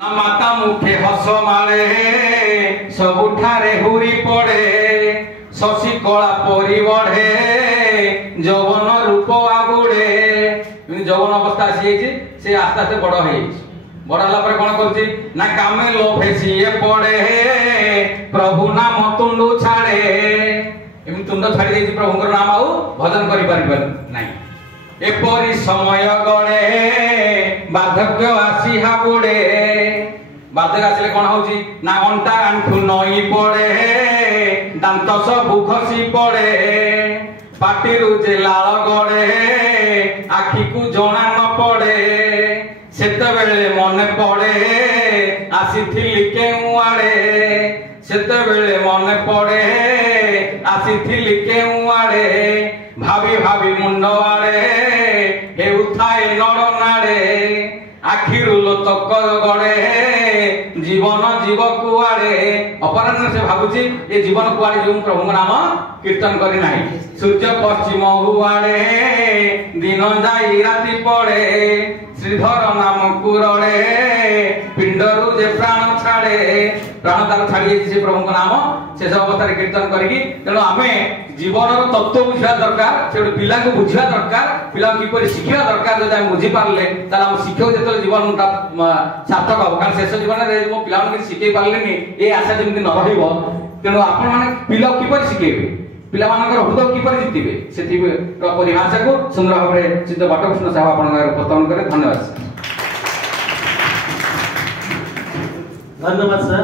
माता मुखे हस मारे सबुठारे हुरी पड़े शशि कला परी बढ़े जौवन रूप आगुड़े जौवन अवस्था आसी से आस्ते आस्ते बड़ हो बड़ है कौन कर ना कामे लोभे सीए पड़े प्रभु नाम तुंड छाड़े एम तुंड छाड़ी प्रभु नाम आउ भजन कर एपरी समय गणे बार्धक्य आसी हाबुड़े बार्धक्य आसिले कौन होची ना अंटा आंठू नई पड़े दांत सब खसी पड़े पाटी जे लाल गड़े आखि को जना न पड़े सेतेबेले मन पड़े आसीथिली केउ आड़े सेतेबेले मन पड़े आसीथिली केउ आड़े भाभी भाभी मुंड आड़े हे उठाए नड़ नाड़े आखिरु लोतक गड़े जीवन जीव कुआड़े अपराह्न से भावुची ये जीवन कुआड़े जो प्रभु नाम कीर्तन करी नाही सूर्य पश्चिम हुआड़े दिन जाई राति पड़े श्रीधर नाम कुरड़े पिंडरु जे प्राण छाड़े प्राण तार छाड़ी से प्रभु नाम शेष अवस्था कीर्तन करी तेणु आम जीवन तत्व बुझा दरकार से पिला को बुझा दरकार पिला किपर शिखा दरकार जब बुझी पारे आम शिक्षक जो जीवन सार्थक हम कारण शेष जीवन में मो पिला शिखे पारे ये आशा जमी न तेणु आपण मैंने पिला किपर शिखेबे पिला हृदय किपर जितबे से परिभाषा को सुंदर भाव में चित्त बटकृष्ण साहब आप उपस्थापन करें। धन्यवाद धन्यवाद सर।